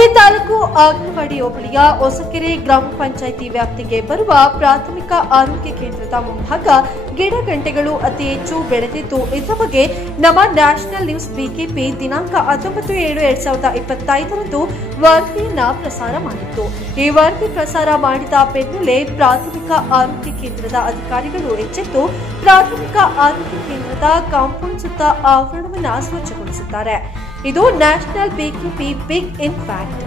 ಗುಬ್ಬಿ ತಾಲೂಕು ಅಂಗನವಾಡಿ ಹೋಬಳಿಯ ಹೊಸಕೆರೆ ಗ್ರಾಮ ಪಂಚಾಯಿತಿ ವ್ಯಾಪ್ತಿಗೆ ಬರುವ ಪ್ರಾಥಮಿಕ ಆರೋಗ್ಯ ಕೇಂದ್ರದ ಮುಂಭಾಗ ಗಿಡಗಂಟೆಗಳು ಅತಿ ಹೆಚ್ಚು ಬೆಳೆದಿದ್ದು ಇದರ ಬಗ್ಗೆ ನಮ್ಮ ನ್ಯಾಷನಲ್ ನ್ಯೂಸ್ ಬಿಕೆಪಿ ದಿನಾಂಕ 19/7/2025ರಂದು ವರದಿಯನ್ನ ಪ್ರಸಾರ ಮಾಡಿತ್ತು. ಈ ವರದಿ ಪ್ರಸಾರ ಮಾಡಿದ ಬೆನ್ನಲ್ಲೇ ಪ್ರಾಥಮಿಕ ಆರೋಗ್ಯ ಕೇಂದ್ರದ ಅಧಿಕಾರಿಗಳು ಎಚ್ಚೆತ್ತು ಪ್ರಾಥಮಿಕ ಆರೋಗ್ಯ ಕೇಂದ್ರದ ಕಾಂಪೌಂಡ್ ಸುತ್ತ ಆವರಣವನ್ನು ಸ್ವಚ್ಛಗೊಳಿಸಿದ್ದಾರೆ. ಇದು national BKP big in fact.